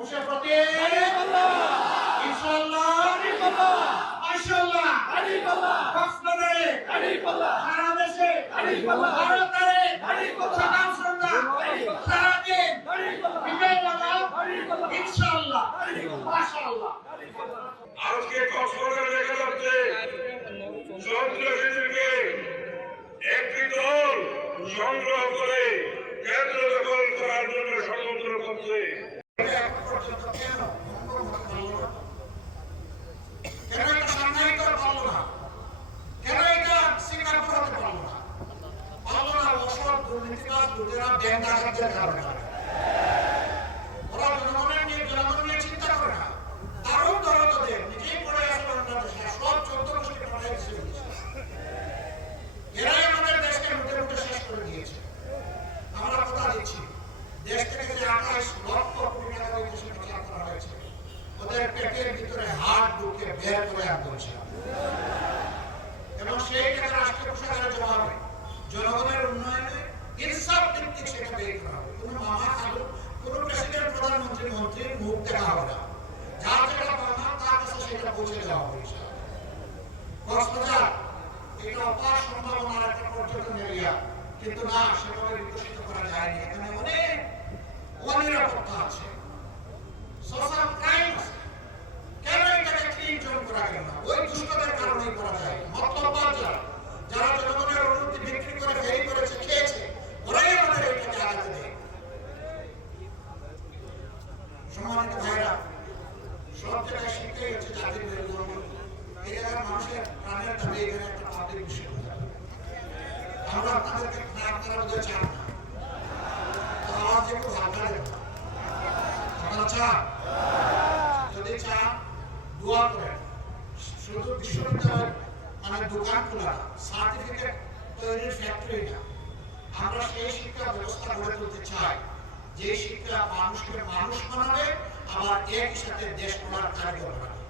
বংশপতি ইনশাআল্লাহ মাশাআল্লাহ কক্সবাজারে সারা দেশে ভারতে সকাল সন্ধ্যা সারাদিন ইনশাআল্লাহ মাশাআল্লাহ। আজকে কক্সবাজারে দেখা যাচ্ছে সন্ত্রাসীদেরকে একটি দল সংগ্রহ করে কেন্দ্র দখল করার জন্য ষড়যন্ত্র করছে। কেন এটা সাংঘাতিক পারলো না? কেন এটা সিঙ্গাপুর হতে পারলো না? পারলো না অসৎ দুর্নীতিবাজ লোকেরা ব্যাংক ডাকাতদের কারণে। ওরা জনগণের নিয়ে চিন্তা করে না। দারুণ দরদদের নিজেই পড়ে আসলো বাংলাদেশে সব 14 গোষ্ঠী পাঠাই দিয়েছে। এরাই আমাদের দেশকে লুটে লুটে শেষ করে দিয়েছে। আমরা কথা দিচ্ছি দেশ থেকে যে 28 লক্ষ কোটি টাকা দেশে পাচার করা হয়েছে ওদের পেটের ভিতরে হাত ঢুকে বের করে আনতে হচ্ছে এবং সেই টাকা রাষ্ট্রীয় কোষাগারে জমা হবে। জনগণের উন্নয়নে ইনসাফ ভিত্তিক সেটা ব্যয় করা হবে। কোনো মামা খালু কোনো প্রেসিডেন্ট প্রধানমন্ত্রী মন্ত্রীর মুখ দেখা হবে না। যার যেটা পাওনা তার কাছে সেটা পৌঁছে দেওয়া হবে। কক্সবাজার এটা অপার সম্ভাবনার একটা পর্যটন এরিয়া, কিন্তু না সেভাবে বিকশিত করা যায়নি। এখানে অনেক অনিরাপত্তা আছে, সোশ্যাল ক্রাইম আছে। কেন এটাকে ক্লিন জোন করা গেল না? ওই দুষ্টদের কারণেই করা যায়। মতলববাজ যারা জনগণের অনুমতি বিক্রি করে ফেরি করেছে খেয়েছে ওরাই আমাদের এটাকে আগাতে দেয়। সম্মানিত ভাইরা, সব জায়গায় শিখতেই হচ্ছে জাতির মেরুদণ্ড। এই জায়গার মানুষের প্রাণের দাবি এখানে একটা পাবলিক বিশ্ববিদ্যালয়। আমরা আপনাদেরকে আপনারা বোধহয় চান না, তো আওয়াজ একটু হালকা দেবেন। আপনারা চান? যদি চান দোয়া করেন। শুধু বিশ্ববিদ্যালয় মানে দোকান খোলা, সার্টিফিকেট তৈরির ফ্যাক্টরি না। আমরা সেই শিক্ষা ব্যবস্থা গড়ে তুলতে চাই যে শিক্ষা মানুষকে মানুষ বানাবে, আবার একই সাথে দেশ গড়ার কারিগর বানাবে।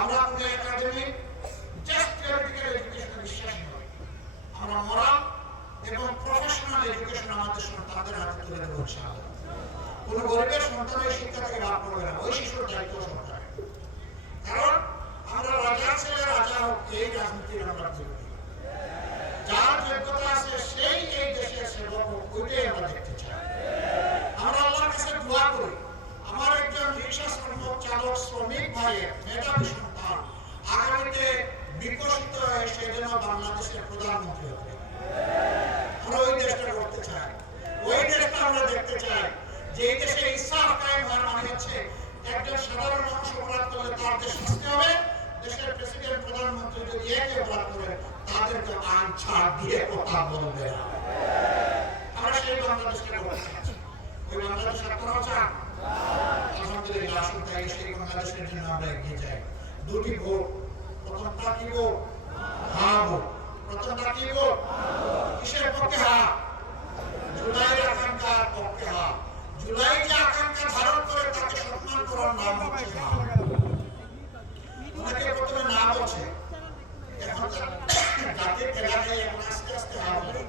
আমরা কোনো একাডেমিক জাস্ট থিওরিটিক্যাল এডুকেশনে বিশ্বাসী নই। আমরা মোরাল এবং প্রফেশনাল এডুকেশন আমাদের সন্তানদের হাতে তুলে দেবো ইনশাআল্লাহ। কোনো গরিবের সন্তান এই শিক্ষা থেকে বাদ পড়বে না, ওই শিশুর দায়িত্ব সরকারের। কারণ আমরা রাজার ছেলে রাজা হোক এই রাজনীতির আমরা বিরোধী। যার যোগ্যতা আছে সেই এই দেশের সেবক হোক, ওইটাই আমরা দেখতে চাই। আমরা আল্লাহর কাছে দোয়া করি আমার একজন রিক্সা চালক শ্রমিক ভাইয়ের মেধাবী সন্তান আগামীতে বিকশিত হয়ে সে যেন বাংলাদেশের প্রধানমন্ত্রী হবে। আমরা ওই দেশটা করতে চাই, ওই দেশটা আমরা দেখতে চাই যে এই দেশে ইনসাফ কায়েম হওয়ার মানে হচ্ছে একজন সাধারণ মানুষ অপরাধ করলে তার যে শাস্তি হবে, দেশের প্রেসিডেন্ট প্রধানমন্ত্রী যদি একই অপরাধ করে তাদেরকে আইন ছাড় দিয়ে কথা বলবে না। আমরা সেই বাংলাদেশটা করতে চাচ্ছি। ওই বাংলাদেশ আপনারাও চান? আলহামদুলিল্লাহ, আসুন তাই সেই বাংলাদেশের জন্য আমরা এগিয়ে যাই। দুটি ভোট, প্রথমটা কি ভোট? হ্যাঁ ভোট। প্রথমটা কি ভোট? কিসের পক্ষে? হ্যাঁ জুলাইয়ের আকাঙ্ক্ষার পক্ষে। হ্যাঁ জুলাই যে আকাঙ্ক্ষা ধারণ করে তাকে সম্মান করার নাম হচ্ছে হ্যাঁ। অনেকে প্রথমে না বলছে, এখন জাতির খেলাকে এখন আস্তে আস্তে হ্যাঁ বলে।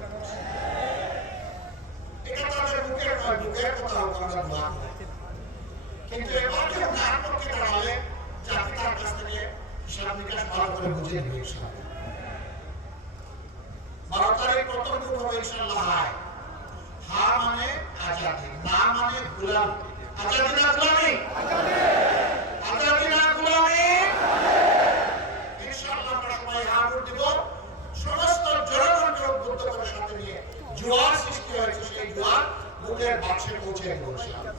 এটা তাদের মুখের নয়, মুখের কথা হোক, আমরা দোয়া করি। কিন্তু এবার কেউ তার পক্ষে দাঁড়ালে জাতি তার কাছ থেকে হিসাব নিকাশ ভালো করে বুঝে নেবে ইনশাআল্লাহ। 12 তারিখ প্রথম ভোট হবে ইনশাআল্লাহ। হা মানে আজাদি, না মানে গোলামি। আজাদি না গোলামি? আজাদি না গোলামি? ইনশাআল্লাহ আমরা সবাই হা ভোট দিব। সমস্ত জনগণকে উদ্বুদ্ধ করে সাথে নিয়ে জোয়ার সৃষ্টি হয়েছে, সেই জোয়ার ভোটের বাক্সে পৌঁছে দেব ইনশাআল্লাহ।